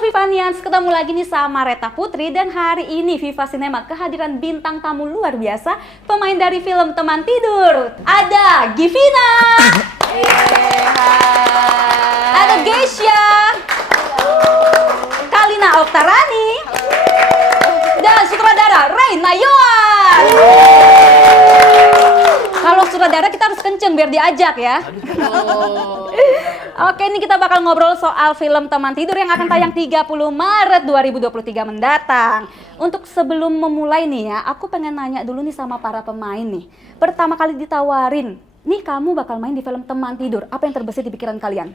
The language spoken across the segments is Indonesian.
Vivanians, ketemu lagi nih sama Reta Putri dan hari ini Viva Cinema kehadiran bintang tamu luar biasa, pemain dari film Teman Tidur. Ada Givina, ada Geisha, Kalina Oktarani, dan sutradara Reina Yohan. Kalau sutradara kita harus kenceng biar diajak ya. Oke, ini kita bakal ngobrol soal film Teman Tidur yang akan tayang 30 Maret 2023 mendatang. Untuk sebelum memulai nih ya, aku pengen nanya dulu nih sama para pemain nih. Pertama kali ditawarin, nih kamu bakal main di film Teman Tidur, apa yang terbesit di pikiran kalian?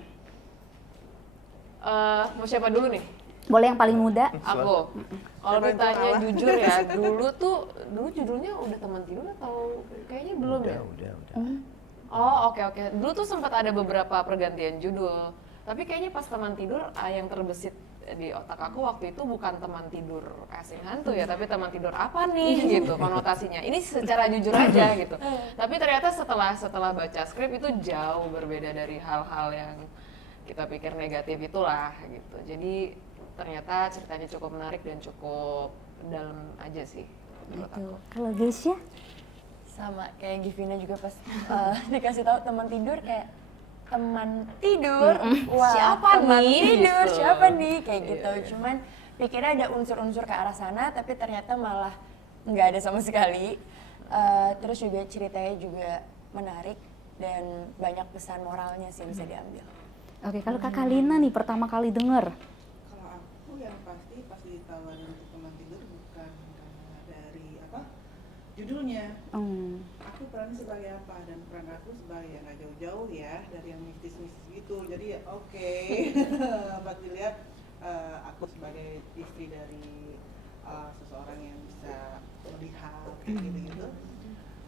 Mau siapa dulu nih? Boleh yang paling muda? Aku. Kalau ditanya jujur ya, dulu judulnya udah Teman Tidur atau kayaknya belum ya? Udah. Oh, oke. Dulu tuh sempat ada beberapa pergantian judul. Tapi kayaknya pas Teman Tidur yang terbesit di otak aku waktu itu bukan Teman Tidur asing hantu ya, tapi Teman Tidur apa nih gitu konotasinya. Ini secara jujur aja gitu. Tapi ternyata setelah baca skrip itu jauh berbeda dari hal-hal yang kita pikir negatif itulah gitu. Jadi ternyata ceritanya cukup menarik dan cukup dalam aja sih menurut aku. Kalau Geisha? Sama kayak Givina juga pas dikasih tahu Teman Tidur kayak teman tidur, wah Siapa teman nih? tidur Gitu. siapa nih kayak gitu. Iya. Cuman pikirnya ada unsur-unsur ke arah sana, tapi ternyata malah nggak ada sama sekali. Terus juga ceritanya juga menarik dan banyak pesan moralnya sih yang bisa diambil. Oke, kalau Kak Kalina nih pertama kali denger. Kalau aku yang pasti pas ditawarin untuk Teman Tidur bukan karena dari judulnya. Aku peran sebagai apa, dan peran aku sebagai yang nggak jauh-jauh ya dari yang mistis-mistis gitu. Jadi ya oke. Pas dilihat aku sebagai istri dari seseorang yang bisa melihat kayak gitu-gitu.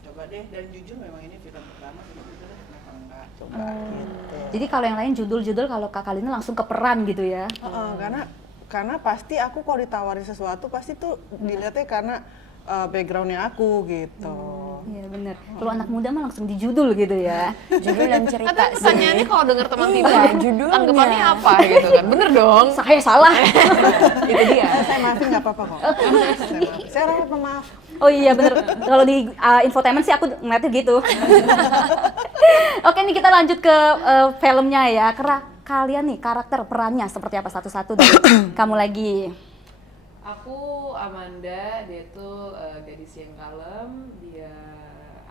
Coba deh, dan jujur memang ini film pertama gitu deh, kenapa enggak coba gitu. Jadi kalau yang lain judul-judul, kalau Kak Kalina langsung ke peran gitu ya? Karena pasti aku kalau ditawarin sesuatu pasti tuh dilihatnya karena backgroundnya aku gitu. Iya bener. Kalau anak muda mah langsung di judul gitu ya. Judul dan cerita Tapi sih. pertanyaannya kalau denger Teman Tidur, Iya, judulnya. tanggapannya apa gitu kan? Bener dong. Saya salah. Itu dia. Saya maafin nggak apa-apa kok. Saya ramah pemaaf. Oh iya bener. Kalau di infotainment sih aku ngeliatnya gitu. Oke, nih kita lanjut ke filmnya ya. Kalian nih karakter perannya seperti apa satu-satu dari kamu lagi? Aku Amanda, dia tuh gadis yang kalem, dia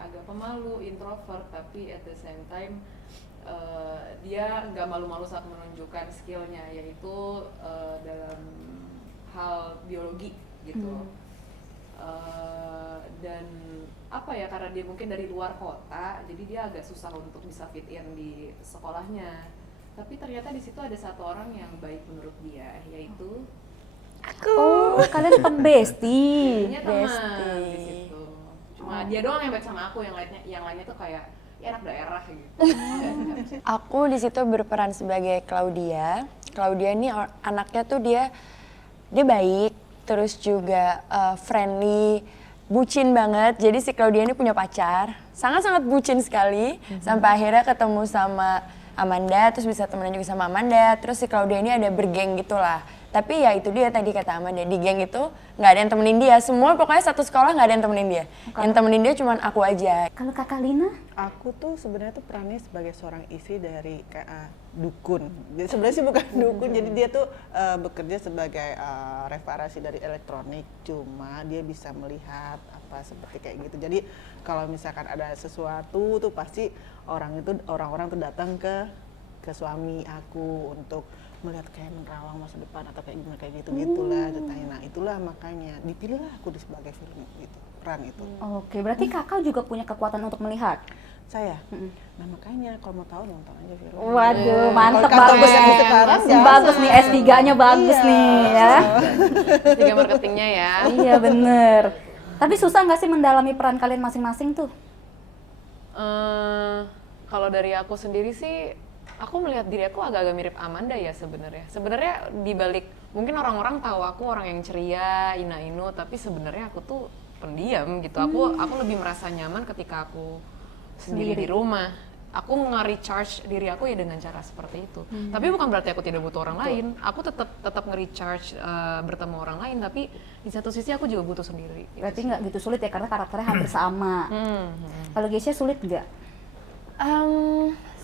agak pemalu, introvert, tapi at the same time dia nggak malu-malu saat menunjukkan skillnya, yaitu dalam hal biologi gitu. Dan apa ya, karena dia mungkin dari luar kota, jadi dia agak susah untuk bisa fit in di sekolahnya. Tapi ternyata di situ ada satu orang yang baik menurut dia, yaitu Oh, kalian pembesti. Jadinya teman di situ. Cuma dia doang yang baik sama aku, yang lainnya tuh kayak ya anak daerah gitu. Aku di situ berperan sebagai Claudia. Claudia ini anaknya tuh dia baik, terus juga friendly, bucin banget. Jadi si Claudia ini punya pacar, sangat-sangat bucin sekali. Sampai akhirnya ketemu sama Amanda, terus bisa temenan juga sama Amanda. Terus si Claudia ini ada bergeng gitulah. Tapi ya itu dia tadi kata Amanda, di geng itu nggak ada yang temenin dia. Semua pokoknya satu sekolah nggak ada yang temenin dia. Yang temenin dia cuma aku aja. Kalau Kak Kalina? Aku tuh sebenarnya tuh perannya sebagai seorang istri dari dukun. Jadi sebenarnya sih bukan dukun, jadi dia tuh bekerja sebagai reparasi dari elektronik. Cuma dia bisa melihat apa seperti kayak gitu. Jadi kalau misalkan ada sesuatu tuh pasti orang-orang tuh datang ke suami aku untuk melihat kayak menerawang masa depan atau kayak gimana kayak gitulah ceritanya. Nah itulah makanya dipilihlah aku sebagai film itu, peran itu. Oke, berarti kakak juga punya kekuatan untuk melihat? Saya. Nah makanya kalau mau tahu nonton aja film. Waduh, mantep Kalau banget. yang sekarang ya. Bagus nih, S3-nya bagus Iya. nih ya. Tiga marketingnya ya. Iya bener. Tapi susah nggak sih mendalami peran kalian masing-masing tuh? Kalau dari aku sendiri sih, aku melihat diri aku agak-agak mirip Amanda ya sebenarnya. Sebenarnya dibalik mungkin orang-orang tahu aku orang yang ceria, ina-inu, tapi sebenarnya aku tuh pendiam gitu. Aku lebih merasa nyaman ketika aku sendiri di rumah. aku nge-recharge diri aku ya dengan cara seperti itu. Tapi bukan berarti aku tidak butuh orang lain. Aku tetap nge-recharge bertemu orang lain, tapi di satu sisi aku juga butuh sendiri. Gitu Berarti sih. nggak gitu sulit ya karena karakternya hampir sama. Kalau Gesya sulit nggak?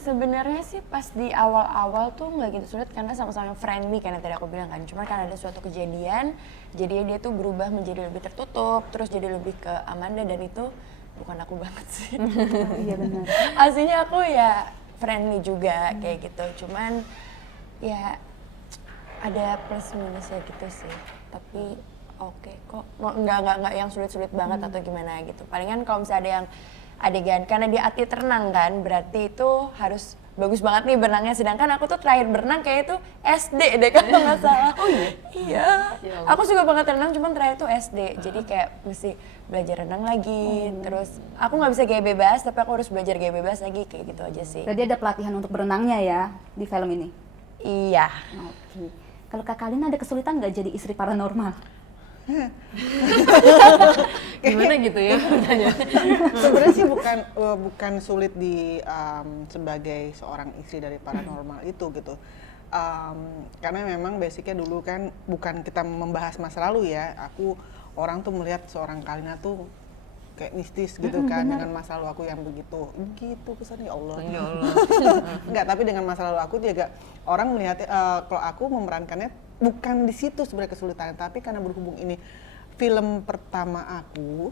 Sebenarnya sih pas di awal-awal tuh nggak gitu sulit karena sama-sama friendly kan yang tadi aku bilang kan. Cuma kan ada suatu kejadian, jadinya dia tuh berubah menjadi lebih tertutup, terus jadi lebih ke Amanda dan itu bukan aku banget sih. Iya benar. Aslinya aku ya friendly juga kayak gitu. Cuman ya ada plus minusnya gitu sih. Tapi oke kok nggak yang sulit-sulit banget atau gimana gitu. Palingan kalau misalnya ada yang adegan karena dia atlet renang kan berarti itu harus bagus banget nih berenangnya, sedangkan aku tuh terakhir berenang kayak itu SD deh kalau nggak salah. Oh iya? Iya. Ya Allah. Aku suka banget renang cuman terakhir tuh SD, jadi kayak mesti belajar renang lagi, terus aku nggak bisa gaya bebas tapi aku harus belajar gaya bebas lagi kayak gitu aja sih. Berarti ada pelatihan untuk berenangnya ya di film ini. Iya. Oke. Kalau Kak Kalina ada kesulitan nggak jadi istri paranormal? Gimana gitu ya pertanyaannya? Sebenarnya sih bukan sulit sebagai seorang istri dari paranormal itu gitu. Karena memang basicnya dulu kan bukan kita membahas masa lalu ya. Orang tuh melihat seorang Kalina tuh kayak mistis gitu kan dengan masa lalu aku yang begitu kesannya ya Allah. Ya Allah. Enggak, tapi dengan masa lalu aku juga orang melihat kalau aku memerankannya bukan di situ sebenarnya kesulitannya, tapi karena berhubung ini film pertama aku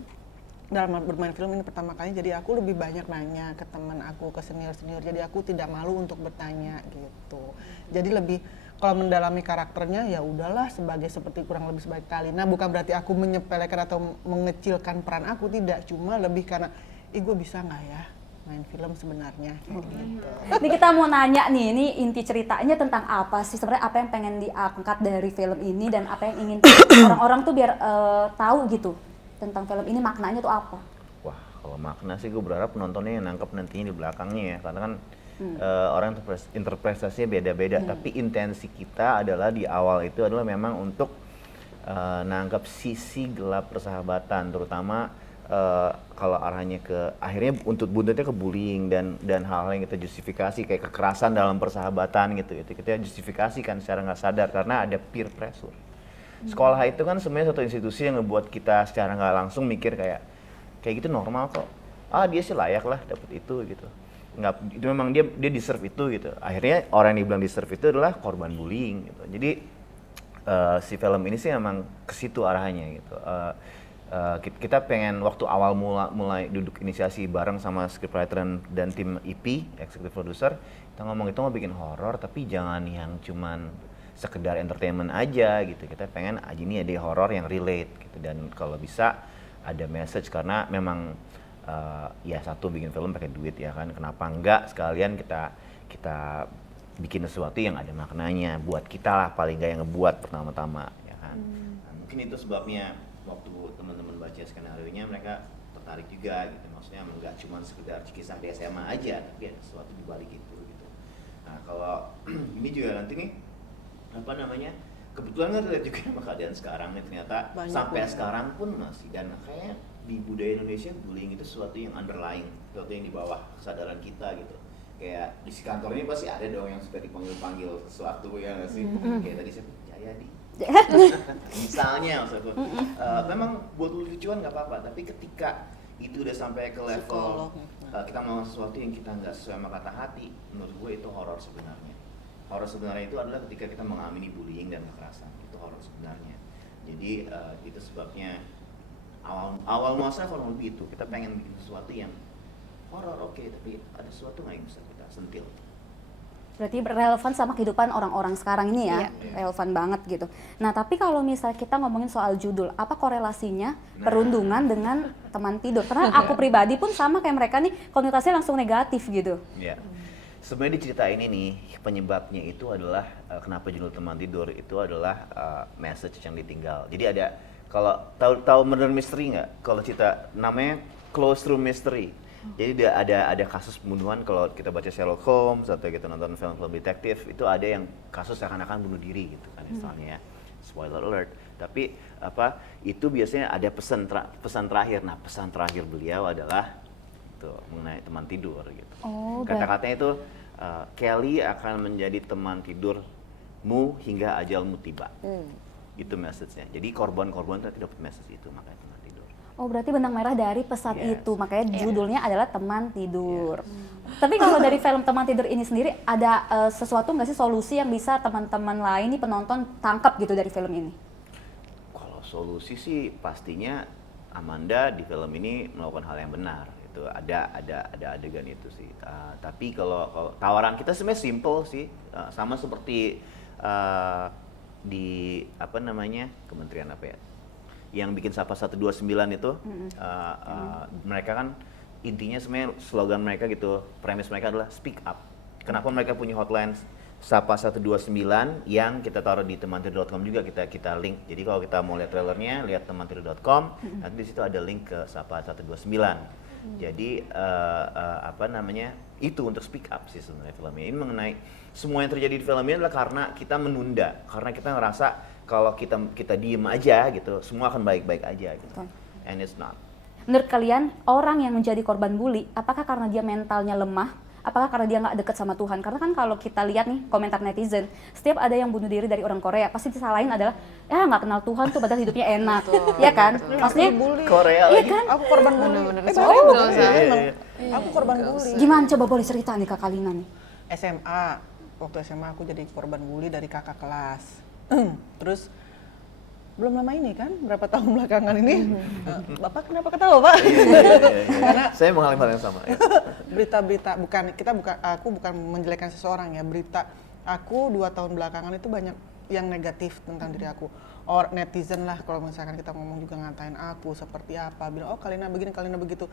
dalam bermain film ini pertama kali, jadi aku lebih banyak nanya ke teman aku, ke senior, jadi aku tidak malu untuk bertanya gitu. Jadi lebih kalau mendalami karakternya ya udahlah seperti kurang lebih sebagai Kalina, bukan berarti aku menyepelekan atau mengecilkan peran aku, tidak, cuma lebih karena gue bisa nggak ya main film sebenarnya kayak gitu. Ini kita mau nanya nih, ini inti ceritanya tentang apa sih sebenarnya, apa yang pengen diangkat dari film ini dan apa yang ingin orang-orang tuh biar tahu gitu tentang film ini, maknanya tuh apa? Wah, kalau makna sih gue berharap penontonnya yang nangkep nantinya di belakangnya ya, karena kan orang interpretasinya beda-beda, tapi intensi kita adalah di awal itu adalah memang untuk nangkep sisi gelap persahabatan, terutama kalau arahnya ke akhirnya buntutnya ke bullying dan hal-hal yang kita justifikasi kayak kekerasan dalam persahabatan gitu kita justifikasikan secara nggak sadar karena ada peer pressure. Sekolah itu kan sebenarnya satu institusi yang ngebuat kita secara nggak langsung mikir kayak gitu normal kok, dia sih layak lah dapet itu gitu, nggak, itu memang dia deserve itu gitu. Akhirnya orang yang dibilang deserve itu adalah korban bullying gitu. Jadi si film ini sih emang ke situ arahnya gitu. Kita pengen waktu awal mulai duduk inisiasi bareng sama scriptwriter dan tim EP, executive producer, kita ngomong itu mau bikin horor tapi jangan yang cuman sekedar entertainment aja gitu. Kita pengen aja ini ada horor yang relate gitu, dan kalau bisa ada message karena memang ya satu bikin film pakai duit ya kan, kenapa enggak sekalian kita bikin sesuatu yang ada maknanya buat kita lah, paling enggak yang ngebuat pertama-tama ya kan. Nah, mungkin itu sebabnya waktu teman-teman baca skenario-nya mereka tertarik juga gitu, maksudnya nggak cuma sekedar kisah di SMA aja tapi ada sesuatu di balik itu gitu. Nah kalau ini juga nanti nih kebetulan kan terlihat juga sama keadaan sekarang nih, ternyata banyak sampai banget. sekarang pun masih, dan kayaknya di budaya Indonesia bullying itu sesuatu yang underlying, sesuatu yang di bawah kesadaran kita gitu. Kayak di kantor ini pasti ada dong yang suka dipanggil sesuatu ya nggak sih, kayak tadi saya percaya di misalnya maksudku, memang buat lucuan nggak apa-apa, tapi ketika itu udah sampai ke level kita melakukan sesuatu yang kita nggak sesuai sama kata hati, menurut gue itu horor sebenarnya. Horor sebenarnya itu adalah ketika kita mengamini bullying dan kekerasan, itu horor sebenarnya. Jadi itu sebabnya awal muasal kurang lebih itu, kita pengen bikin sesuatu yang horor, oke, tapi ada sesuatu nggak yang bisa kita sentil. Berarti relevan sama kehidupan orang-orang sekarang ini ya, Iya. relevan banget gitu. Nah tapi kalau misal kita ngomongin soal judul, apa korelasinya perundungan dengan teman tidur? Karena aku pribadi pun sama kayak mereka nih, konotasinya langsung negatif gitu. Ya, sebenarnya di cerita ini nih penyebabnya itu adalah kenapa judul teman tidur itu adalah message yang ditinggal. Jadi ada, kalau tahu murder mystery nggak? Kalau cerita namanya closed room mystery. Jadi ada kasus pembunuhan, kalau kita baca Sherlock Holmes atau kita nonton film-film detektif itu ada yang kasus seakan-akan bunuh diri gitu kan istilahnya ya. Spoiler alert. Tapi itu biasanya ada pesan terakhir. Nah, pesan terakhir beliau adalah gitu mengenai teman tidur gitu. Oh, Kata-katanya itu Kelly akan menjadi teman tidurmu hingga ajalmu tiba. Itu message-nya. Jadi korban-korban itu dapat message itu, makanya teman tidur. Oh, berarti benang merah dari pesan Yes. itu, makanya judulnya adalah Teman Tidur. Tapi kalau dari film Teman Tidur ini sendiri, ada sesuatu nggak sih solusi yang bisa teman-teman lain nih penonton tangkap gitu dari film ini? Kalau solusi sih pastinya Amanda di film ini melakukan hal yang benar. Itu ada adegan itu sih. Tapi kalau tawaran kita sebenarnya simple sih, sama seperti di apa namanya kementerian apa ya, yang bikin Sapa 129 itu, mereka kan intinya sebenarnya slogan mereka gitu, premis mereka adalah speak up. Kenapa mereka punya hotline Sapa 129 yang kita taruh di temantidur.com juga, kita link. Jadi kalau kita mau lihat trailernya, lihat temantidur.com, nanti di situ ada link ke Sapa 129. Jadi apa namanya, itu untuk speak up sih sebenarnya filmnya. Ini mengenai semua yang terjadi di film ini adalah karena kita menunda, karena kita ngerasa kalau kita diem aja gitu, semua akan baik-baik aja gitu. And it's not. Menurut kalian, orang yang menjadi korban bully, apakah karena dia mentalnya lemah? Apakah karena dia nggak dekat sama Tuhan? Karena kan kalau kita lihat nih komentar netizen, setiap ada yang bunuh diri dari orang Korea, pasti disalahin adalah, ya nggak kenal Tuhan tuh padahal hidupnya enak, ya kan? Maksudnya, Korea iya lagi. kan? Aku korban bully. Bener-bener. Soalnya Oh, betul, iya, emang. Aku korban bully. Gimana coba boleh cerita nih Kak Kalina nih? SMA, waktu SMA aku jadi korban bully dari kakak kelas. Terus belum lama ini kan, berapa tahun belakangan ini, Bapak kenapa ketawa Pak? Karena saya mengalami hal yang sama. Ya. Berita-berita, aku bukan menjelekkan seseorang ya, berita aku 2 tahun belakangan itu banyak yang negatif tentang diri aku. Netizen lah kalau misalkan kita ngomong juga ngatain aku seperti apa, bilang oh Kalina begini, Kalina begitu.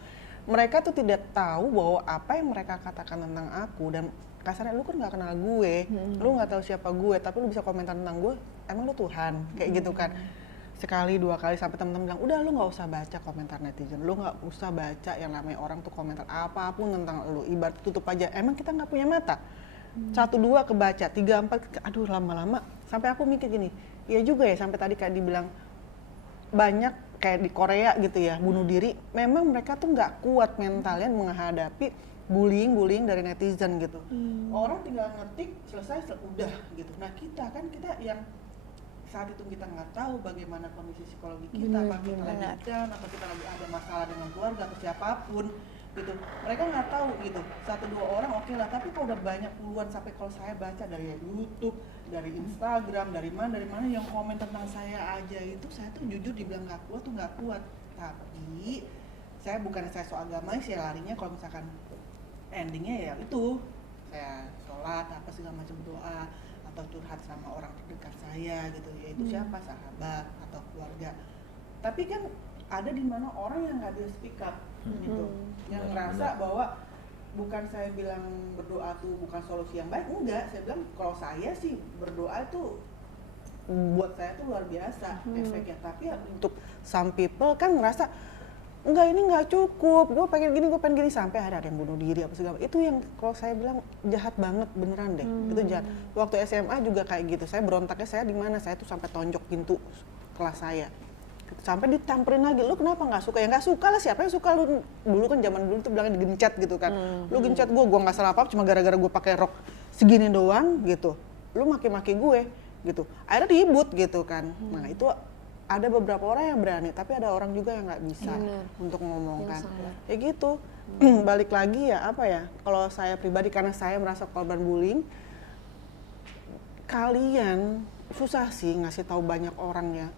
Mereka tuh tidak tahu bahwa apa yang mereka katakan tentang aku, dan kasarnya lu kan nggak kenal gue, lu nggak tahu siapa gue, tapi lu bisa komentar tentang gue, emang lu Tuhan, kayak gitu kan. Sekali 2 kali sampai teman-teman bilang, udah lu nggak usah baca komentar netizen, lu nggak usah baca yang namanya orang tuh komentar apapun tentang lu, ibarat tutup aja, emang kita nggak punya mata. 1, 2 kebaca, 3, 4, aduh lama-lama, sampai aku mikir gini, iya juga ya, sampai tadi kayak dibilang banyak kayak di Korea gitu ya, bunuh diri, memang mereka tuh nggak kuat mentalnya menghadapi bullying dari netizen gitu. Orang tinggal ngetik, selesai, udah gitu. Nah kita yang saat itu kita nggak tahu bagaimana kondisi psikologi kita, apa kita lagi down, atau kita lagi ada masalah dengan keluarga atau siapapun gitu. Mereka nggak tahu gitu. 1, 2 orang oke lah, tapi kalau udah banyak puluhan, sampai kalau saya baca dari YouTube, dari Instagram, dari mana yang komen tentang saya aja itu, saya tuh jujur dibilang nggak kuat. Tapi saya bukan saya soal agama, saya larinya kalau misalkan endingnya ya itu saya sholat apa segala macam doa atau curhat sama orang terdekat saya gitu, yaitu siapa, sahabat atau keluarga. Tapi kan ada di mana orang yang nggak bisa speak up gitu, yang ngerasa bahwa bukan saya bilang berdoa tuh bukan solusi yang baik, enggak, saya bilang kalau saya sih berdoa itu buat saya tuh luar biasa efeknya. Tapi ya, untuk some people kan ngerasa enggak, ini nggak cukup, gue pengen gini, sampai ada yang bunuh diri apa segala. Itu yang kalau saya bilang jahat banget, beneran deh. Itu jahat. Waktu SMA juga kayak gitu, saya berontaknya saya di mana, saya tuh sampai tonjok pintu kelas saya. Sampai ditamperin lagi, lu kenapa nggak suka? Ya nggak suka lah, siapa yang suka? Lu dulu kan zaman dulu tuh bilangnya digencet gitu kan. Lu gencet gue nggak salah apa, cuma gara-gara gue pakai rok segini doang gitu. Lu maki-maki gue gitu. Akhirnya ribut gitu kan. Nah itu ada beberapa orang yang berani, tapi ada orang juga yang nggak bisa untuk ngomongkan. Ya gitu. Balik lagi ya apa ya? Kalau saya pribadi, karena saya merasa korban bullying, kalian susah sih ngasih tahu banyak orang ya.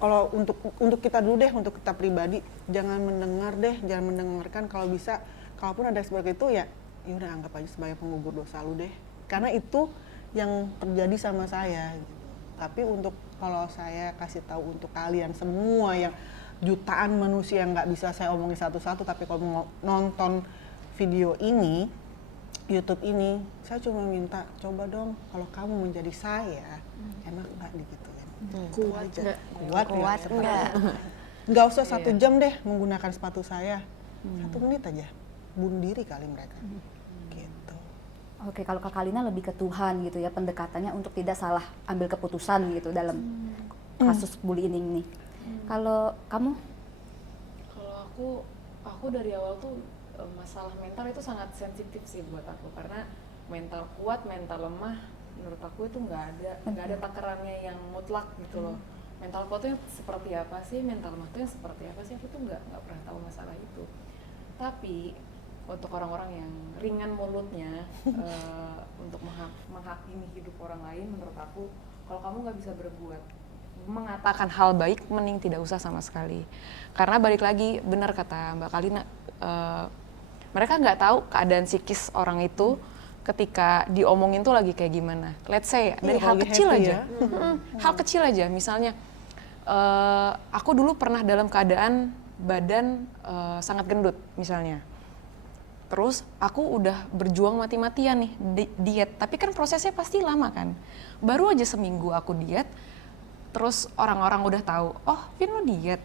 Kalau untuk kita dulu deh, untuk kita pribadi, jangan mendengarkan. Kalau bisa, kalaupun ada seperti itu ya udah anggap aja sebagai penggugur dosa lu deh. Karena itu yang terjadi sama saya gitu. Tapi untuk kalau saya kasih tahu untuk kalian semua yang jutaan manusia yang nggak bisa saya omongin satu-satu, tapi kalau mau nonton video ini, YouTube ini, saya cuma minta coba dong kalau kamu menjadi saya, enak nggak digituin? Kuat aja. Kuat enggak. Nggak usah 1 jam deh menggunakan sepatu saya, 1 menit aja, bunuh diri kali mereka. Gitu. Oke, kalau Kak Kalina lebih ke Tuhan gitu ya, pendekatannya untuk tidak salah ambil keputusan gitu dalam kasus bullying ini. Kalau kamu? Kalau aku dari awal tuh masalah mental itu sangat sensitif sih buat aku, karena mental kuat, mental lemah, menurut aku itu nggak ada takarannya yang mutlak gitu loh. Mental kuat tuh yang seperti apa sih, mental lemah tuh yang seperti apa sih, aku tuh nggak pernah tahu masalah itu. Tapi untuk orang-orang yang ringan mulutnya untuk menghakimi hidup orang lain, menurut aku kalau kamu nggak bisa berbuat mengatakan hal baik, mending tidak usah sama sekali. Karena balik lagi, benar kata Mbak Kalina, mereka nggak tahu keadaan psikis orang itu ketika diomongin tuh lagi kayak gimana. Let's say dari hal kecil aja, hal kecil aja. Misalnya, aku dulu pernah dalam keadaan badan sangat gendut, misalnya. Terus aku udah berjuang mati-matian nih diet, tapi kan prosesnya pasti lama kan. Baru aja seminggu aku diet, terus orang-orang udah tahu, oh Vin lo diet,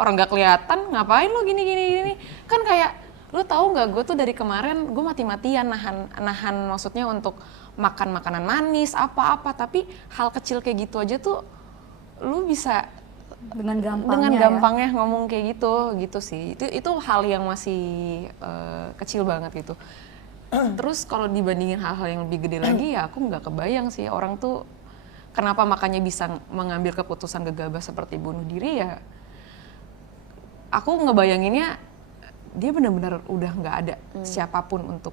orang nggak kelihatan, ngapain lo gini. Kan kayak, lo tahu nggak, gue tuh dari kemarin gue mati-matian nahan maksudnya untuk makan makanan manis apa-apa, tapi hal kecil kayak gitu aja tuh lo bisa Dengan dengan gampangnya, gampangnya ngomong kayak gitu sih. Itu hal yang masih kecil banget gitu. Terus kalau dibandingin hal-hal yang lebih gede lagi, ya aku nggak kebayang sih orang tuh kenapa makanya bisa mengambil keputusan gegabah seperti bunuh diri ya. Aku ngebayanginnya dia benar-benar udah nggak ada siapapun untuk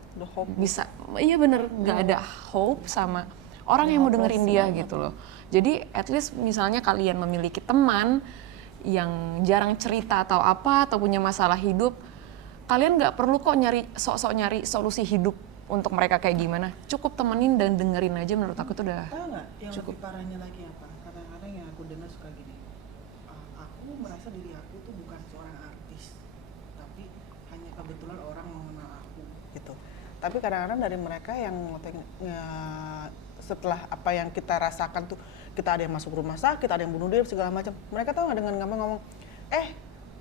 bisa, iya bener, nggak ada hope sama orang yang mau dengerin dia gitu loh. Jadi at least misalnya kalian memiliki teman yang jarang cerita atau apa, atau punya masalah hidup, kalian nggak perlu kok sok-sok nyari solusi hidup untuk mereka kayak gimana. Cukup temenin dan dengerin aja, menurut aku tuh udah Tahu nggak yang cukup. lebih parahnya lagi apa? Kadang-kadang yang aku dengar suka gini, aku merasa diri aku tuh bukan seorang artis, tapi hanya kebetulan orang mengenal aku gitu. Tapi kadang-kadang dari mereka yang setelah apa yang kita rasakan tuh, kita ada yang masuk rumah sakit, ada yang bunuh diri segala macam, mereka tahu nggak dengan gampang ngomong,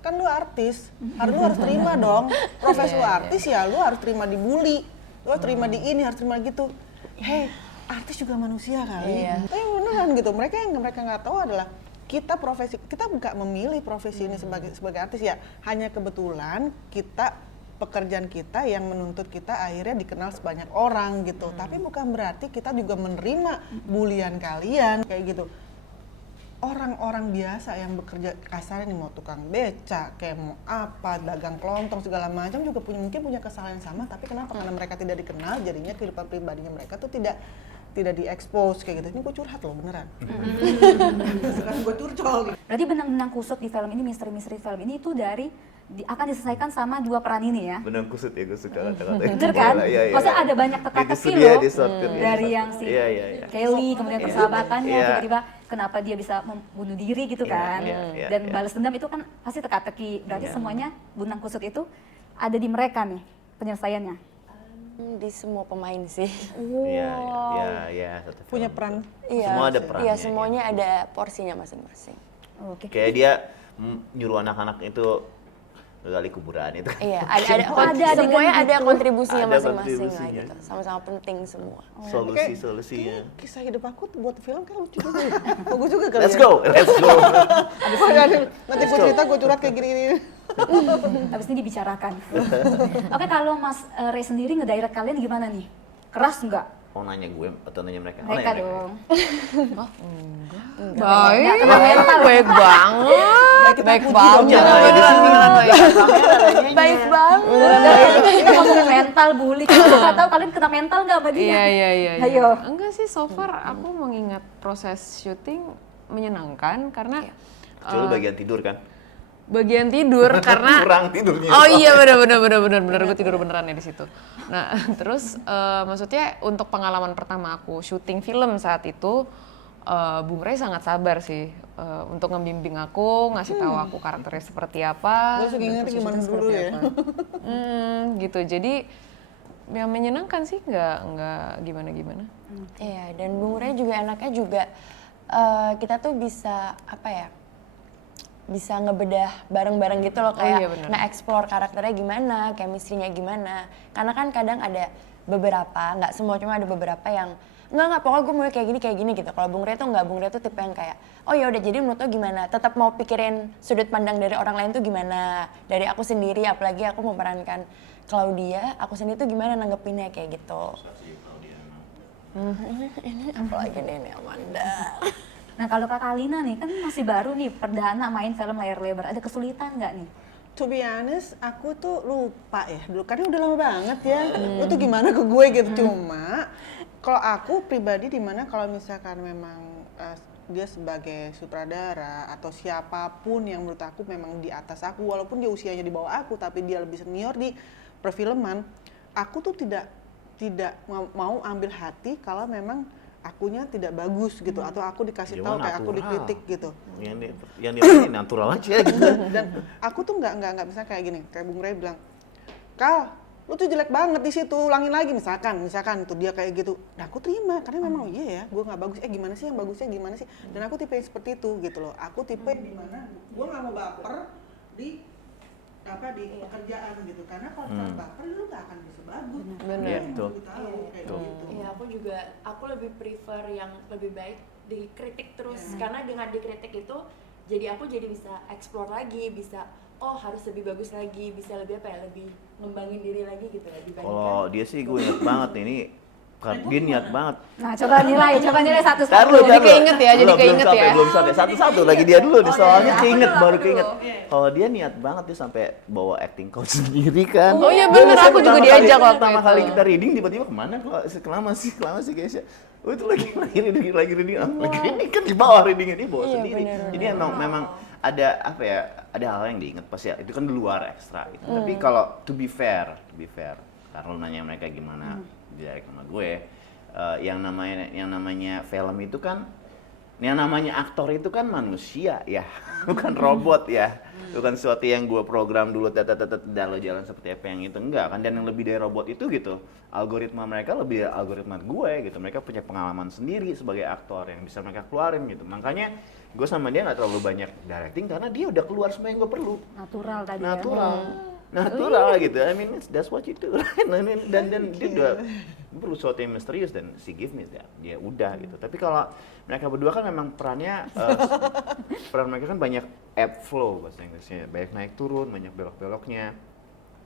kan lu artis, lu harus terima dong, profesi lu artis ya, lu harus terima dibully, lu harus terima di ini, harus terima gitu. Hey, artis juga manusia kali. Tapi beneran gitu, mereka yang mereka nggak tahu adalah kita nggak memilih profesi ini sebagai artis ya, hanya kebetulan pekerjaan kita yang menuntut kita akhirnya dikenal sebanyak orang gitu. Tapi bukan berarti kita juga menerima bulian kalian kayak gitu. Orang-orang biasa yang bekerja kasarnya nih, mau tukang beca, kayak mau apa, dagang kelontong segala macam juga mungkin punya kesalahan yang sama, tapi kenapa? Karena mereka tidak dikenal, jadinya kehidupan pribadinya mereka tuh tidak diekspos kayak gitu. Ini gue curhat loh beneran. Sekarang gue curcol. Berarti benang-benang kusut di film ini, misteri-misteri film ini itu akan diselesaikan sama dua peran ini ya? Benang kusut ya, gue suka kata-kata. Bener kan? Iya. Maksudnya ada banyak teka-teki loh. Dari yang si Kelly, kemudian persahabatannya, tiba-tiba kenapa dia bisa membunuh diri gitu kan. Dan balas dendam itu kan pasti teka-teki. Berarti semuanya benang kusut itu ada di mereka nih penyelesaiannya. Di semua pemain sih. Iya. Punya peran. Semua ada perannya. Iya, semuanya ada porsinya masing-masing. Oke. Kayak dia nyuruh anak-anak itu gali kuburan itu. Iya, ada semuanya ada kontribusinya masing-masing lah gitu. Sama-sama penting semua. Solusinya. Kisah hidup aku buat film kan lucu juga ya. Bagus juga kali Let's go. Nanti gue cerita, gue curhat kayak gini-gini. Habis ini dibicarakan. Oke, kalau Mas Ray sendiri ngedirect kalian gimana nih? Keras nggak? Oh, nanya gue atau nanya mereka? Mereka dong. Baik banget. Baik banget. Baik banget. Kita ngomongin mental, bully. Kita nggak tahu kalian kena mental nggak sama dia? Iya. Ayo. Enggak sih, so far aku mengingat proses syuting menyenangkan karena Kecuali bagian tidur kan? bagian tidur karena kurang tidurnya. Oh iya benar gue tidur beneran ya di situ. Nah, terus maksudnya untuk pengalaman pertama aku syuting film saat itu Bung Ray sangat sabar sih untuk ngembimbing aku, ngasih tahu aku karakternya seperti apa. Gue suka ingat gimana dulu ya. Gitu. Jadi yang menyenangkan sih nggak gimana-gimana. Iya, dan Bung Ray juga anaknya juga kita tuh bisa apa ya? Bisa ngebedah bareng-bareng gitu loh, kayak nge-explore karakternya gimana, chemistry-nya gimana. Karena kan kadang ada beberapa, nggak semua, cuma ada beberapa yang nggak pokoknya gue mau kayak gini gitu. Kalau Bung Rey tuh nggak, Bung Rey tuh tipe yang kayak oh ya udah, jadi menurut lo gimana, tetap mau pikirin sudut pandang dari orang lain tuh gimana, dari aku sendiri, apalagi aku memerankan Claudia, aku sendiri tuh gimana nanggepinnya kayak gitu. Ini apalagi nih Amanda. Nah kalau Kak Alina nih kan masih baru nih, perdana main film layar lebar, ada kesulitan nggak nih? To be honest, aku tuh lupa ya dulu, karena udah lama banget ya. Lu tuh gimana ke gue gitu. Cuma kalau aku pribadi, dimana kalau misalkan memang dia sebagai sutradara atau siapapun yang menurut aku memang di atas aku, walaupun dia usianya di bawah aku, tapi dia lebih senior di perfilman, aku tuh tidak mau ambil hati kalau memang akunya tidak bagus gitu, atau aku dikasih tahu kayak aku dikritik gitu. Yang dia natural aja gitu. Dan aku tuh nggak bisa kayak gini, kayak Bung Rey bilang, Kal, lu tuh jelek banget di situ, ulangin lagi misalkan tuh dia kayak gitu. Nah aku terima karena memang iya ya, gue nggak bagus. Gimana sih yang bagusnya gimana sih? Dan aku tipe yang seperti itu gitu loh. Aku tipe yang dimana gue nggak mau baper di pekerjaan gitu, karena kalau misalnya baper lu nggak akan bisa bagus. Bener. Iya, betul. Kayak gitu. Iya, aku lebih prefer yang lebih baik dikritik terus, karena dengan dikritik itu jadi aku jadi bisa explore lagi, bisa harus lebih bagus lagi, bisa lebih lebih ngembangin diri lagi gitu ya dibandingkan. Kalau dia sih gue inget banget nih, ini dia niat banget. Nah coba nilai satu-satu. Jadi keinget ya, jadi keinget ya. Belum sampai satu-satu lagi dia dulu nih, soalnya keinget baru keinget. Kalau dia niat banget dia sampai bawa acting coach sendiri kan. Oh iya bener, aku juga diajak waktu pertama itu. kali kita reading tiba-tiba kemana kelama sih Keisha. Oh itu lagi reading kan di bawah readingnya dia bawa sendiri. Jadi memang ada ada hal yang diingat pasti ya, itu kan di luar ekstra gitu. Tapi kalau to be fair, karena lu nanya mereka gimana direct sama gue, yang namanya film itu kan, yang namanya aktor itu kan manusia ya, bukan robot ya, bukan sesuatu yang gue program dulu dan lo jalan seperti apa yang itu, enggak kan. Dan yang lebih dari robot itu gitu, algoritma mereka lebih dari algoritma gue gitu, mereka punya pengalaman sendiri sebagai aktor yang bisa mereka keluarin gitu. Makanya gue sama dia nggak terlalu banyak directing karena dia udah keluar semua yang gue perlu. Natural tadi Natural gitu. I mean that's what you do. dan dia udah perlu sesuatu yang misterius dan she give me that. Dia udah gitu. Tapi kalau mereka berdua kan memang peran mereka kan banyak ebb flow bahasa Inggrisnya, banyak naik turun, banyak belok-beloknya.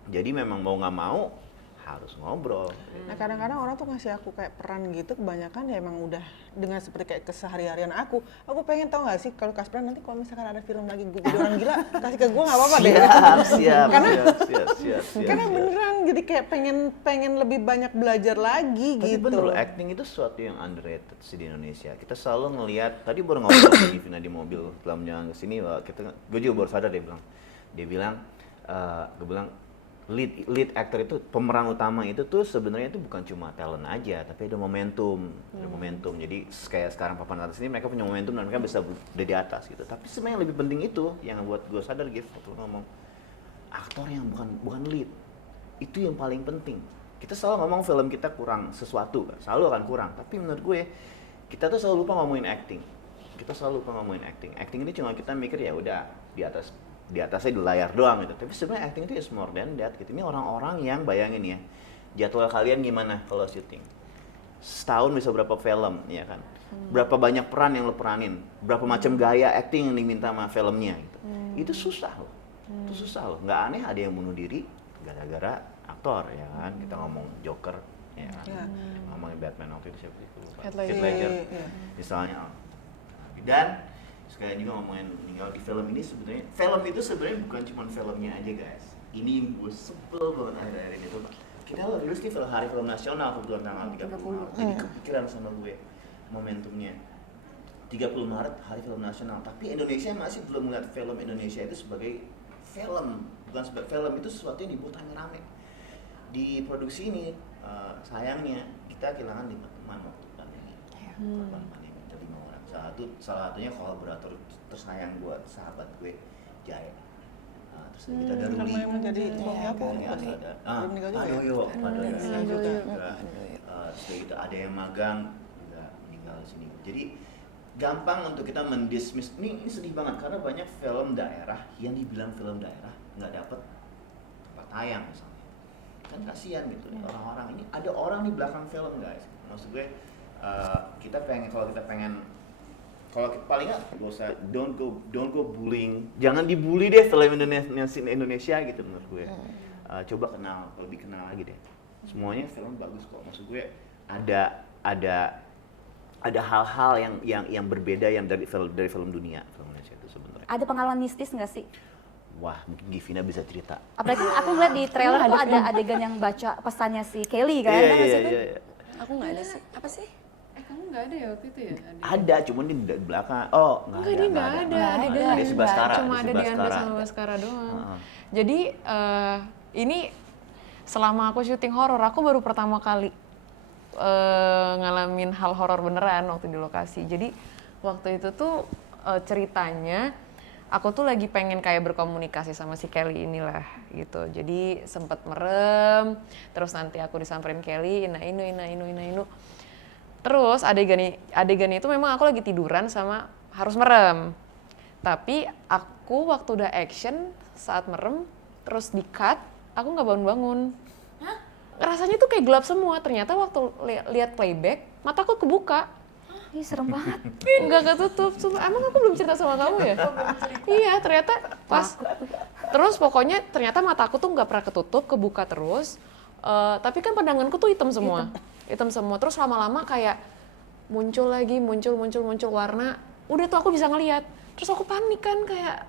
Jadi memang mau nggak mau harus ngobrol. Nah kadang-kadang orang tuh ngasih aku kayak peran gitu, kebanyakan ya emang udah dengan seperti kayak kesehari-harian aku pengen tahu nggak sih kalau kasih peran, nanti kalau misalkan ada film lagi gue jadi orang gila kasih ke gue nggak apa-apa deh. Siap. Karena beneran jadi kayak pengen lebih banyak belajar lagi. Tapi gitu. bener loh, acting itu sesuatu yang underrated sih di Indonesia. Kita selalu ngelihat, tadi baru ngobrol sama Divina di mobil dalam jalan kesini, gue juga baru sadar dia bilang, gue bilang lead actor itu, pemeran utama itu tuh sebenarnya itu bukan cuma talent aja, tapi ada momentum, Jadi kayak sekarang papan atas ini mereka punya momentum dan mereka bisa udah di atas gitu. Tapi sebenarnya yang lebih penting itu yang buat gue sadar gitu, waktu ngomong aktor yang bukan lead itu yang paling penting. Kita selalu ngomong film kita kurang sesuatu, selalu akan kurang. Tapi menurut gue kita tuh selalu lupa ngomongin acting. Acting ini cuma kita mikir ya udah di atasnya di layar doang gitu. Tapi sebenarnya acting itu is more than that gitu. Ini orang-orang yang bayangin ya, jadwal kalian gimana kalau syuting? Setahun bisa berapa film, ya kan? Berapa banyak peran yang lo peranin? Berapa macam gaya acting yang diminta sama filmnya gitu. Itu susah loh. Nggak aneh ada yang bunuh diri gara-gara aktor ya kan. Kita ngomong Joker ya kan. Ngomongin Batman waktu itu siapa itu? Heath Ledger. Misalnya. Dan sekalian juga ngomongin meninggal di film ini, sebenarnya film itu sebenarnya bukan cuma filmnya aja guys. Ini yang gue sebel banget akhir-akhir ini tuh. Kita rilis di hari film nasional kebetulan tanggal 30 Maret. Jadi kepikiran sama gue momentumnya. 30 Maret hari film nasional, tapi Indonesia masih belum melihat film Indonesia itu sebagai film, bukan sebagai film itu sesuatu yang dibuat rame-rame. Di produksi ini sayangnya kita kehilangan 5 teman waktu pandemi. Korban pandemi ada 5 orang. Salah satunya kolaborator tersayang buat sahabat gue, Jaya. Terus kita ada Ruli. Yang menjadi Terus itu ada yang magang juga meninggal di sini. Jadi gampang untuk kita mendismiss. Ini sedih banget karena banyak film daerah yang dibilang film daerah nggak dapet tempat tayang misalnya. kan kasihan gitu orang-orang ini, ada orang di belakang film guys. Maksud gue kita pengen, kalau paling nggak usah, don't go bullying, jangan dibully deh film Indonesia gitu menurut gue. Coba lebih kenal lagi deh, semuanya film bagus kok. Maksud gue ada hal-hal yang berbeda yang dari film dunia, film Indonesia itu sebenarnya. Ada pengalaman mistis nggak sih? Wah, mungkin Givina bisa cerita. Apalagi aku ngeliat di trailer tuh ada adegan yang baca pesannya si Kelly kan? Iya. Aku nggak ada sih. Apa sih? Kamu nggak ada ya waktu itu ya? Ada, cuman di belakang. Oh, nggak ada. Ada di sebelah Baskara. Cuma ada di Anda sama Baskara doang. Jadi ini selama aku syuting horor, aku baru pertama kali ngalamin hal horor beneran waktu di lokasi. Jadi waktu itu tuh ceritanya aku tuh lagi pengen kayak berkomunikasi sama si Kelly inilah gitu. Jadi sempet merem, terus nanti aku disamperin Kelly, ina inu. Terus adegan itu memang aku lagi tiduran sama harus merem. Tapi aku waktu udah action saat merem terus di-cut, aku nggak bangun-bangun. Rasanya tuh kayak gelap semua. Ternyata waktu lihat playback, mataku kebuka. Ih, serem banget. Nggak ketutup. Emang aku belum cerita sama kamu ya? Iya, ternyata pas. Terus pokoknya ternyata mataku tuh nggak pernah ketutup, kebuka terus. Tapi kan pandanganku tuh hitam semua. Hitam semua. Terus lama-lama kayak muncul warna. Udah tuh aku bisa ngeliat. Terus aku panik kan kayak.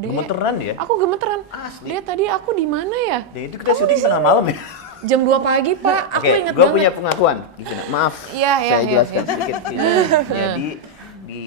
Gemeteran dia? Aku gemeteran. Asli. Dia tadi aku di mana ya? Dan itu kita syuting tengah malam ya? Jam 2 pagi, Pak. Aku inget gue banget. punya pengakuan. Gimana? Maaf, Iya, saya jelaskan sedikit. Jadi di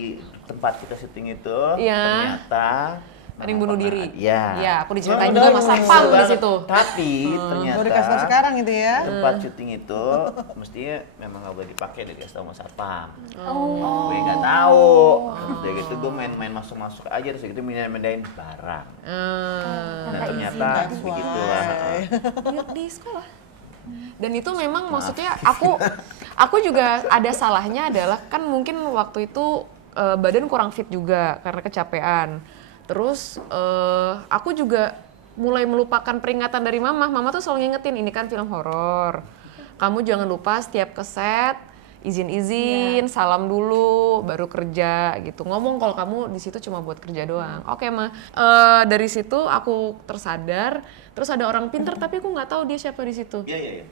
tempat kita syuting itu ternyata ada yang bunuh diri. Iya. Iya, aku diceritain juga Mas Sapal di situ. Tapi ternyata Baru dikasih tahu sekarang itu ya. tempat syuting itu mestinya memang nggak boleh dipakai, dari kasih tahu Mas Satpam. Gue nggak tahu. Udah gitu gue main masuk aja, terus gitu mindahin barang. Dan ternyata begitulah. Di sekolah. Dan itu memang maksudnya aku juga ada salahnya adalah kan mungkin waktu itu badan kurang fit juga karena kecapean. Terus aku juga mulai melupakan peringatan dari mama. Mama tuh selalu ngingetin, ini kan film horor. Kamu jangan lupa setiap ke set izin, salam dulu, baru kerja gitu. Ngomong kalau kamu di situ cuma buat kerja doang. Oke, Ma. Dari situ aku tersadar. Terus ada orang pinter tapi aku nggak tahu dia siapa di situ. Iya.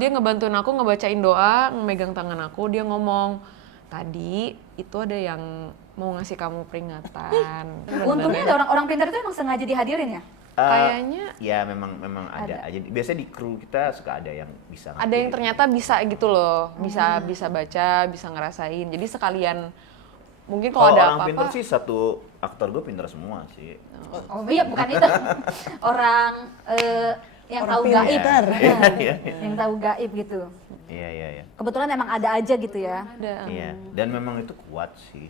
Dia ngebantuin aku, ngebacain doa, memegang tangan aku. Dia ngomong, tadi itu ada yang mau ngasih kamu peringatan. Untungnya ada orang-orang pintar itu emang sengaja dihadirin ya? Kayaknya ya memang ada aja. Biasanya di kru kita suka ada yang bisa. ada yang ternyata bisa gitu loh, bisa baca, bisa ngerasain. Jadi sekalian mungkin kalau ada orang apa-apa. pinter sih, satu aktor gue pinter semua sih. Oh iya, bukan itu. Orang yang tahu gaib. Iya. Yang tahu gaib gitu. Iya. Kebetulan emang ada aja gitu ya. Ada. Iya. Dan memang itu kuat sih.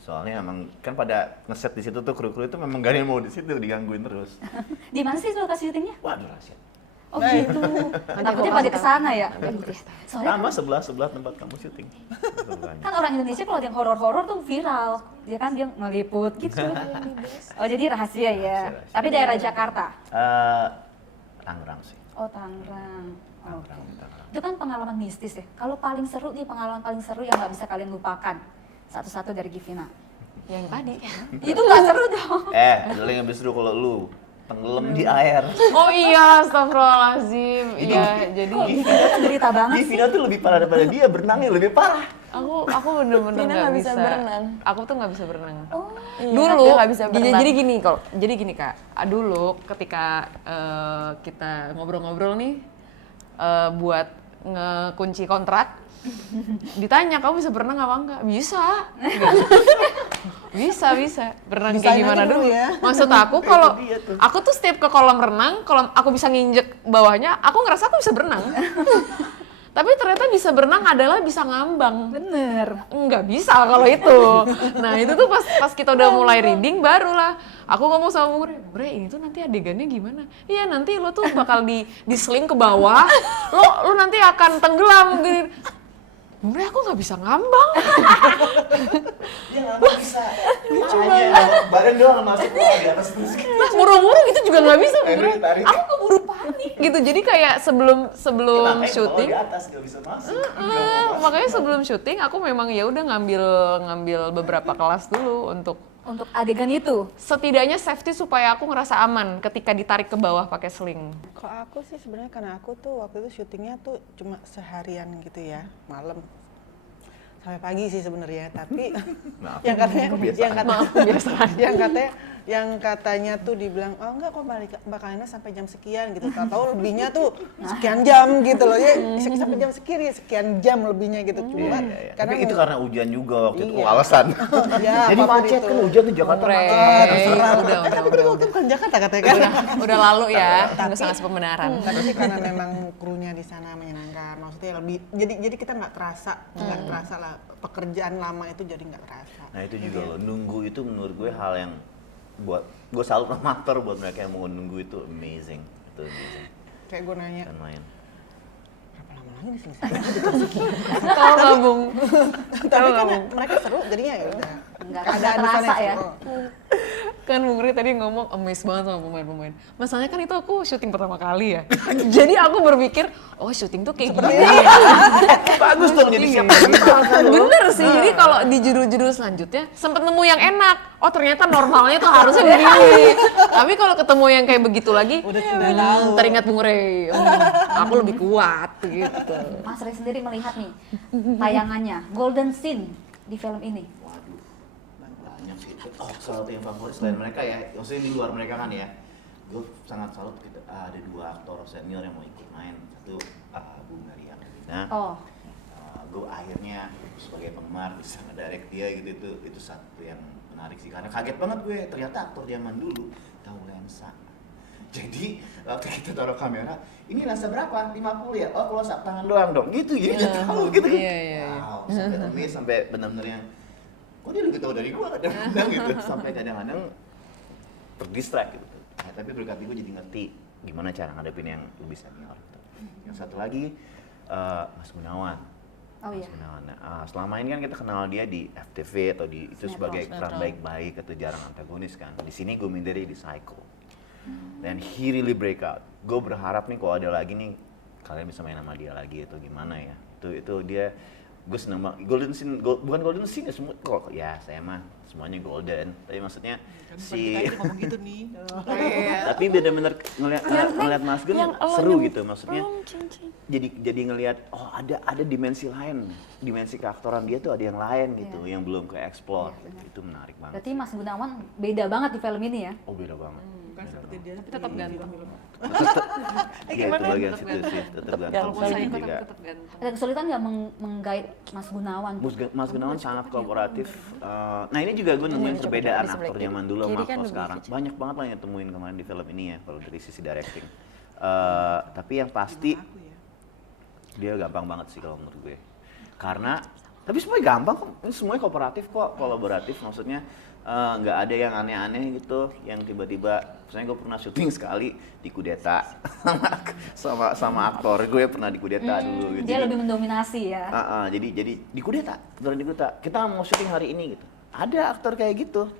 Soalnya emang kan pada ngeset di situ tuh, kru-kru itu memang gak ada yang mau di situ, digangguin terus. Di mana sih lokasi syutingnya? Waduh, rahasia. Oh gitu. Takutnya pada kesana ya. Soalnya Sebelah tempat kamu syuting. kan orang Indonesia kalau yang horor-horor tuh viral. Dia kan dia ngeliput gitu. Oh jadi rahasia ya. Tapi daerah Jakarta. Tangerang sih. Oh Tangerang. Tangerang. Itu kan pengalaman mistis ya. Kalau paling seru nih, pengalaman paling seru yang nggak bisa kalian lupakan. Satu-satu dari Givina. Yang tadi. Itu nggak seru dong. Dulu yang lebih seru kalau lu tenggelam di air. Oh iya, astagfirullahaladzim. Iya, jadi Givina tuh derita banget sih. Givina tuh lebih parah daripada dia, berenangnya lebih parah. aku bener-bener Vina nggak nggak bisa bisa berenang. Aku tuh nggak bisa berenang. Iya, Dulu dia nggak bisa berenang. jadi gini Kak. Dulu ketika kita ngobrol-ngobrol nih buat ngekunci kontrak, ditanya kamu bisa berenang apa enggak? Bisa. bisa berenang kayak gimana aja dulu dulu ya. Maksud aku kalau aku tuh setiap ke kolam renang, kalau aku bisa nginjek bawahnya, aku ngerasa aku bisa berenang. Tapi ternyata bisa berenang adalah bisa ngambang. Bener. Nggak bisa kalau itu. Nah itu tuh pas kita udah mulai reading barulah aku ngomong sama Bre, ini tuh nanti adegannya gimana? Iya nanti lo tuh bakal diseling ke bawah, lo nanti akan tenggelam gitu. Bre, aku nggak bisa ngambang. Dia nggak bisa. Lucu banget. Badan doang masuk di atas terus. Lah muru-muru gitu juga nggak bisa. Tarik. Aku keburu panik. gitu. Jadi kayak sebelum Kenapa syuting, kalau di atas gak bisa masuk? makanya sebelum syuting aku memang ya udah ngambil beberapa kelas dulu untuk adegan itu. setidaknya safety supaya aku ngerasa aman ketika ditarik ke bawah pakai sling. Kalau aku sih sebenarnya karena aku tuh waktu itu syutingnya tuh cuma seharian gitu ya, malam sampai pagi sih sebenarnya, tapi Maaf. yang katanya Kebiasaan. yang katanya tuh dibilang oh enggak kok bakalannya sampai jam sekian gitu, tahu lebihnya tuh sekian jam gitu loh ya, sampai jam sekian ya sekian jam lebihnya gitu, cuma Iya. karena Tapi itu karena hujan juga waktu itu. Iya. Oh, alasan. Ya, Jadi apapun macet itu. kan hujan tuh Jakarta macet. Udah. tapi waktu itu bukan Jakarta katanya kan. Udah lalu ya, nggak sangat pembenaran. Tapi sih karena memang krunya di sana menyenangkan, maksudnya lebih jadi kita nggak terasa lah pekerjaan lama itu, jadi nggak terasa. Nah itu juga loh, nunggu itu menurut gue hal yang buat gue salut sama aktor, buat mereka yang mau nunggu itu amazing. Itu amazing. Kayak gue nanya, Kan main. berapa lama lagi di sini? Kalau gabung. Tapi kan mereka seru jadinya ya udah. Nggak Keadaan di sana terasa ya. seru. Kan Bung Ri tadi ngomong amazed banget sama pemain-pemain. Masalahnya kan itu aku syuting pertama kali ya. Jadi aku berpikir, oh syuting tuh kayak gini ya. Bagus dong jadi siapa? Bener sih, jadi kalau di judul-judul selanjutnya sempet nemu yang enak. Oh ternyata normalnya tuh harusnya begini. Tapi kalau ketemu yang kayak begitu lagi, teringat Bung Ri. Aku lebih kuat gitu. Mas Ray sendiri melihat nih tayangannya, golden scene di film ini. Waduh, banyak sih. Oh, salah satu yang favorit selain mereka ya, maksudnya di luar mereka kan ya. Gue sangat salut kita ada 2 aktor senior yang mau ikut main. Satu Bu Maria Medina. Oh, Gue akhirnya sebagai penggemar bisa ngedirect dia gitu, itu satu yang menarik sih, karena kaget banget gue ternyata aktor zaman dulu tahu lensa. Jadi waktu kita taruh kamera, ini lensa berapa? 50 ya? Oh close up tangan doang dong, gitu ya, dia tahu gitu kan. Iya. Wow, sampai amazed, sampai benar-benar yang kok dia lebih tahu dari gue kadang-kadang gitu, sampai kadang-kadang terdistract gitu. Nah, tapi berkat gue jadi ngerti gimana cara ngadepin yang lebih senior gitu. Yang satu lagi Mas Gunawan. oh Mas iya. Gunawan. Nah, selama ini kan kita kenal dia di FTV atau di itu sebagai peran baik-baik atau jarang antagonis kan. Di sini gue main dari di Psycho. Dan he really break out. Gue berharap nih kalau ada lagi nih kalian bisa main sama dia lagi atau gimana ya. Itu dia, gue seneng banget. Golden scene, bukan golden scene ya semua kok. Ya saya mah semuanya golden. Tapi maksudnya si ngomong gitu nih. tapi bener-bener ngeliat Mas Gun seru gitu, maksudnya jadi ngelihat oh ada dimensi lain, dimensi keaktoran dia tuh ada yang lain gitu, yang belum ke explore. Itu menarik banget. Berarti Mas Gunawan beda banget di film ini ya? Oh beda banget. Bukan seperti dia, Tapi tetap ganteng. Iya itu bagian situ sih, tetap ganteng sih juga. Ada kesulitan nggak menggait Mas Gunawan? Mas Gunawan sangat kooperatif. Nah ini juga gue nemuin perbedaan di sebelah aktor kiri. zaman dulu sama Kiri kan aktor lebih sekarang. kecil. Banyak banget lah yang temuin kemarin di film ini ya, kalau dari sisi directing. Tapi yang pasti dia gampang banget sih kalau menurut gue. Karena tapi semuanya gampang kok, semuanya kooperatif kok, kolaboratif, maksudnya nggak ada yang aneh-aneh gitu, yang tiba-tiba, misalnya gue pernah syuting sekali dikudeta sama aktor, gue pernah dikudeta dulu gitu. Dia lebih mendominasi ya? Jadi dikudeta, beneran dikudeta. Kita mau syuting hari ini gitu. Ada aktor kayak gitu,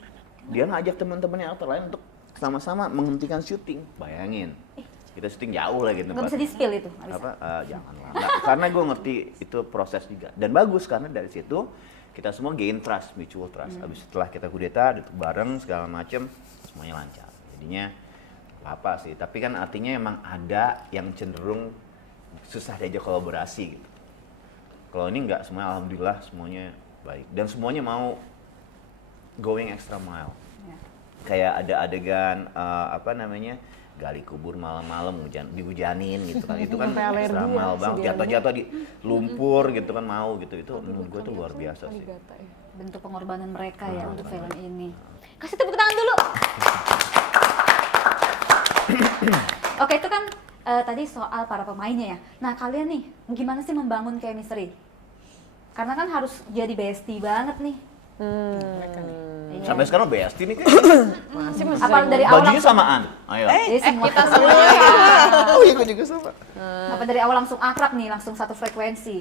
dia ngajak teman-temannya aktor lain untuk sama-sama menghentikan syuting. Bayangin, kita syuting jauh lagi Nggak tempat. bisa di-spill itu? Nggak bisa? Janganlah. Nggak, karena gue ngerti itu proses juga. Dan bagus karena dari situ kita semua gain trust, mutual trust. Abis setelah kita kudeta, duduk bareng segala macem, semuanya lancar. Jadinya apa sih? Tapi kan artinya emang ada yang cenderung susah diajak kolaborasi gitu. Kalau ini enggak, semuanya alhamdulillah semuanya baik. Dan semuanya mau going extra mile. Ya. Kayak ada adegan gali kubur malam-malam dihujanin gitu kan, itu kan extra mile banget, jatuh-jatuh di lumpur gitu kan, mau gitu, itu menurut gue tuh luar biasa sih. Bentuk pengorbanan mereka ya untuk film ini. Kasih tepuk tangan dulu. Oke, itu kan tadi soal para pemainnya ya. Nah kalian nih, gimana sih membangun chemistry? Karena kan harus jadi bestie banget nih. Iya. Sampai sekarang bestie nih kan. Apa dari awal Bajunya samaan. Ayo. semua Kita semua Oh iya, gue juga sama. apa dari awal langsung akrab nih, langsung satu frekuensi?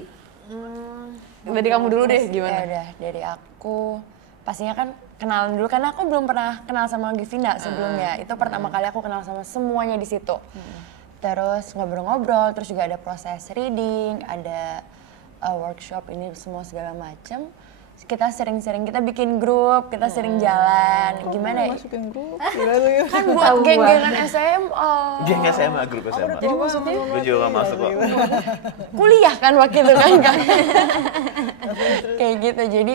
dari kamu dulu deh Ya gimana? udah, dari aku pastinya kan kenalan dulu, karena aku belum pernah kenal sama Givina sebelumnya. Itu pertama kali aku kenal sama semuanya di situ. terus ngobrol-ngobrol, terus juga ada proses reading, ada workshop ini semua segala macem. Kita sering-sering, kita bikin grup, kita sering jalan, gimana ya? Masukin grup, gila lu ya. Kan buat geng-gengan SMA. Geng SMA, grup SMA. Jadi maksudnya Gue juga gak masuk kok. Kuliah kan waktu itu kan. Kayak gitu, jadi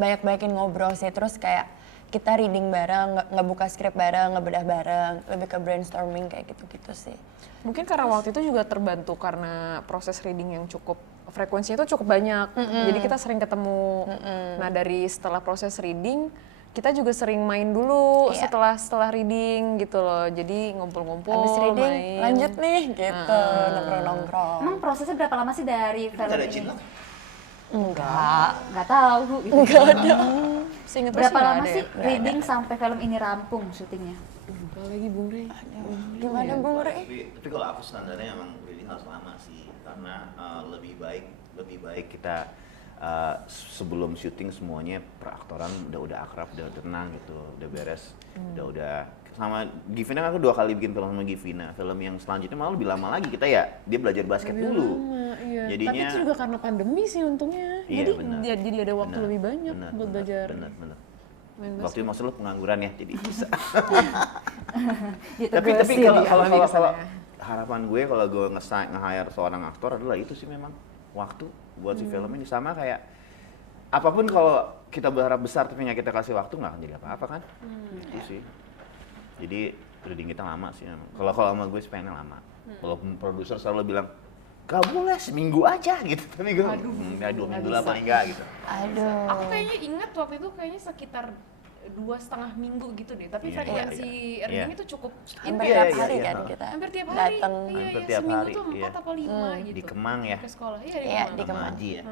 banyak-banyakin ngobrol sih, terus kayak kita reading bareng, ngebuka skrip bareng, ngebedah bareng, lebih ke brainstorming kayak gitu-gitu sih. Mungkin karena waktu itu juga terbantu karena proses reading yang cukup, frekuensinya itu cukup banyak. Jadi kita sering ketemu. Nah dari setelah proses reading, kita juga sering main dulu setelah reading gitu loh. Jadi ngumpul-ngumpul, Habis reading, main. lanjut nih gitu, nongkrong-nongkrong. Emang prosesnya berapa lama sih dari film Ada ini? cinta. Nggak tahu gitu. Seinget Berapa nggak lama ada sih ya. reading sampai film ini rampung syutingnya? Kalau lagi Bung Rey. Gimana Bung Rey? Tapi kalau aku standarnya emang reading harus lama sih, karena lebih baik kita sebelum syuting semuanya peraktoran udah akrab, udah tenang gitu, udah beres, udah sama Givina kan aku 2 kali bikin film sama Givina. Film yang selanjutnya malah lebih lama lagi kita ya, dia belajar basket dulu. Iya. Jadinya Tapi itu juga karena pandemi sih untungnya. Iya, Jadi benar. jadi ada waktu Benar, lebih banyak benar, buat benar, belajar. benar. Main Waktu itu maksud lu pengangguran ya, jadi bisa. Gitu, tapi Gusil. kalau harapan gue kalau gue nge-hire seorang aktor adalah itu sih, memang waktu buat si film ini. Sama kayak apapun, kalau kita berharap besar tapi nggak kita kasih waktu, nggak akan jadi apa-apa kan. Itu sih. Jadi reading kita lama sih memang. Kalau sama gue sih pengennya lama. Walaupun produser selalu bilang gak boleh seminggu aja gitu, tapi gue ya 2 minggu lah paling nggak gitu. Aduh. Aku kayaknya ingat waktu itu kayaknya sekitar 2,5 minggu gitu deh. Tapi Iya, frekuensi iya. reading Iya. itu cukup Hampir Iya, tiap iya, hari iya. kan kita hampir tiap hari. datang. Hampir Iya, tiap seminggu hari, tuh 4 iya. apa 5 gitu. Di Kemang ya. Ke sekolah. Iya, di Iya, Kemang. di Kemang. Haji ya.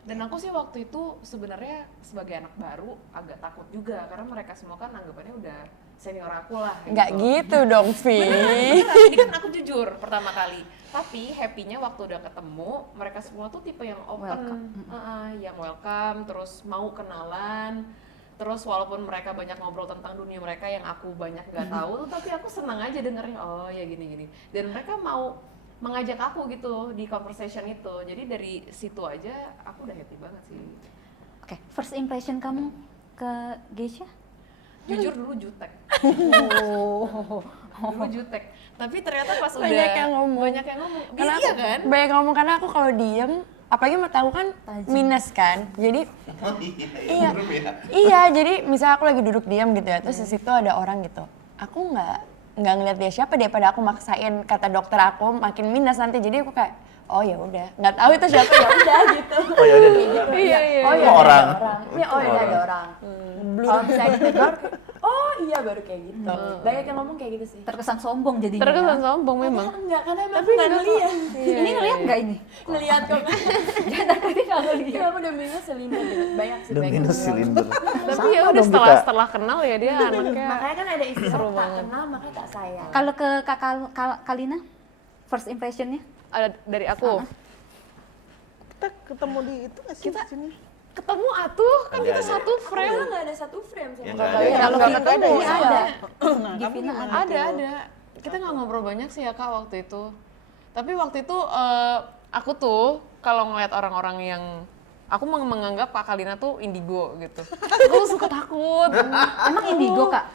Dan aku sih waktu itu sebenarnya sebagai anak baru agak takut juga karena mereka semua kan anggapannya udah senior aku lah. Nggak gitu dong, Vi. Ini kan aku jujur pertama kali. Tapi happy-nya waktu udah ketemu, mereka semua tuh tipe yang open, yang welcome, terus mau kenalan. Terus walaupun mereka banyak ngobrol tentang dunia mereka yang aku banyak nggak tahu, tapi aku senang aja dengernya. Oh ya gini-gini. Dan mereka mau mengajak aku gitu di conversation itu. Jadi dari situ aja aku udah happy banget sih. Oke, first impression kamu ke Geisha? Jujur dulu jutek. Dulu jutek. Tapi ternyata pas udah Banyak yang ngomong. Banyak yang ngomong. Karena Iya aku kan? banyak ngomong, karena aku kalau diem, apalagi mau tahu kan minus kan. Jadi iya, jadi misalnya aku lagi duduk diam gitu ya, terus di situ ada orang gitu. Aku nggak ngeliat dia siapa, daripada aku maksain kata dokter aku makin minus nanti. Jadi aku kayak, oh ya udah, nggak tahu itu siapa, ya udah gitu. Oh ya udah. Iya. Oh ya Kok orang? Iya, oh ya ada orang. Kalau misalnya ditegur, oh iya baru kayak gitu. Banyak yang ngomong kayak gitu sih. Terkesan sombong jadinya. Terkesan sombong memang. Enggak, karena emang aku nggak ngeliat. Ini ngeliat nggak ini? Ngeliat kok. Jangan tadi nggak ngeliat. Iya, aku udah minus selinder gitu. Banyak sih, Udah banyak minus yang bilang. silinder. Tapi ya udah setelah kenal ya dia anaknya. Makanya kan ada istilah tak kenal maka tak sayang. Kalau ke Kalina, first impressionnya? Ada dari aku. Kita ketemu di itu nggak sih di sini? Ketemu atuh kan kita Ada. satu frame. Padahal nggak ada satu frame sama Ya, kakak. nggak ada. Kalau Nggak Givina ada ya? ada. Nah, Givina kamu ada. Ada. Kita nggak ngobrol banyak sih ya Kak waktu itu. Tapi waktu itu aku tuh kalau ngeliat orang-orang yang aku menganggap Kak Kalina tuh indigo gitu. Aku suka takut. Emang indigo, Kak?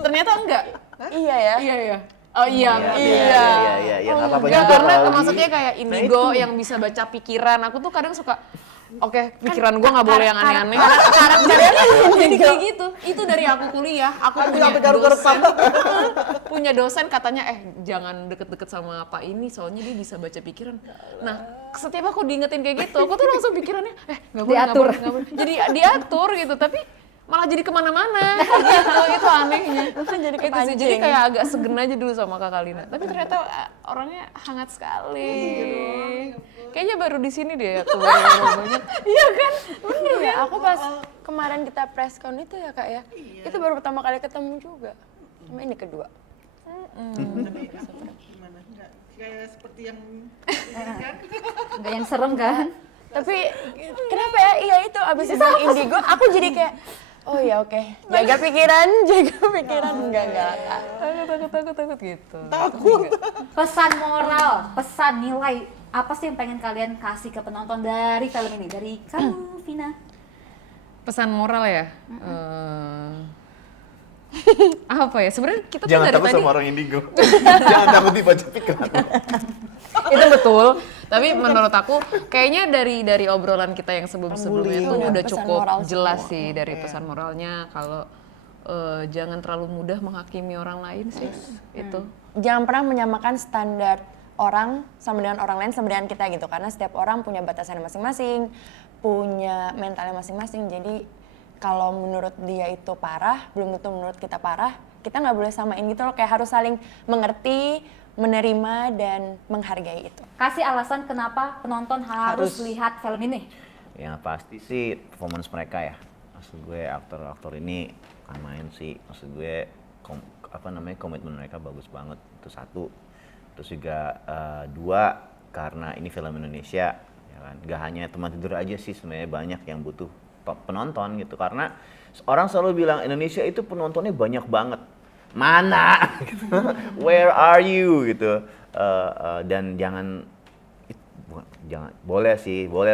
Ternyata enggak. Iya ya. Iya. Oh iya. Iya, nggak apa-apa Enggak, juga karena kalau maksudnya kayak indigo yang bisa baca pikiran. Aku tuh kadang suka, oke, pikiran gua nggak boleh yang aneh-aneh. Karakternya jadi kayak gitu. Itu dari aku kuliah. Aku punya dosen katanya, jangan deket-deket sama Pak ini, soalnya dia bisa baca pikiran. Nah, setiap aku diingetin kayak gitu, aku tuh langsung pikirannya, nggak boleh, nggak Diatur. boleh, nggak boleh. Jadi diatur gitu, tapi malah jadi kemana-mana gitu, itu anehnya. Jadi Itu sih, kepancing. jadi kayak agak segen aja dulu sama Kak Kalina. Tapi ternyata orangnya hangat sekali. Kayaknya baru di sini deh aku baru ngobrol banyak. Iya kan? Bener Iya, aku pas kemarin kita press con itu ya Kak ya. Itu baru pertama kali ketemu juga. Sama ini kedua. Tapi gimana? Nggak kayak seperti yang Nggak yang serem kan? Tapi kenapa ya? Iya itu abis itu indigo aku jadi kayak, oh ya oke, jaga pikiran, enggak. takut gitu. Takut. Pesan moral, pesan nilai apa sih yang pengen kalian kasih ke penonton dari film ini? Dari kamu, Vina. Pesan moral ya? Apa ya? Sebenarnya kita tuh Jangan dari takut tadi sama orang indigo. Jangan takut dibaca pikiran. itu betul. Tapi menurut aku kayaknya dari obrolan kita yang sebelumnya itu Bullying. udah Pesan cukup moral jelas semua. sih dari pesan moralnya kalau jangan terlalu mudah menghakimi orang lain sih itu. Jangan pernah menyamakan standar orang sama dengan orang lain sama dengan kita gitu, karena setiap orang punya batasannya masing-masing, punya mentalnya masing-masing. Jadi kalau menurut dia itu parah, belum tentu menurut kita parah. Kita nggak boleh samain gitu loh, kayak harus saling mengerti, menerima dan menghargai itu. Kasih alasan kenapa penonton harus lihat film ini. Yang pasti sih performance mereka ya. Maksud gue aktor-aktor ini kan main sih. Maksud gue komitmen mereka bagus banget. Itu satu. Terus juga dua, karena ini film Indonesia, ya kan. Gak hanya Teman Tidur aja sih, sebenarnya banyak yang butuh penonton gitu. Karena orang selalu bilang Indonesia itu penontonnya banyak banget. Mana? Where are you gitu. Dan jangan boleh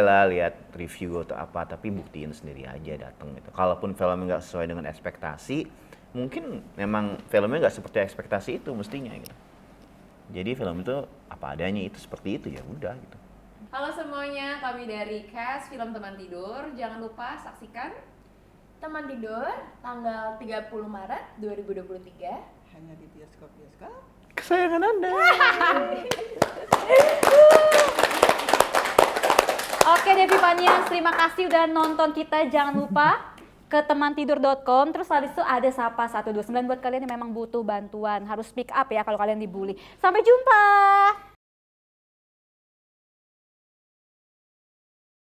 lah lihat review atau apa, tapi buktiin sendiri aja, datang gitu. Kalaupun filmnya nggak sesuai dengan ekspektasi, mungkin memang filmnya nggak seperti ekspektasi itu mestinya gitu. Jadi film itu apa adanya, itu seperti itu, ya udah gitu. Halo semuanya, kami dari cast film Teman Tidur. Jangan lupa saksikan Teman Tidur tanggal 30 Maret 2023. Hanya di bioskop-bioskop. Kesayangan Anda. Oke Devi Panian, terima kasih udah nonton kita. Jangan lupa ke temantidur.com. Terus habis itu ada Sapa 129 buat kalian yang memang butuh bantuan. Harus speak up ya kalau kalian dibully. Sampai jumpa.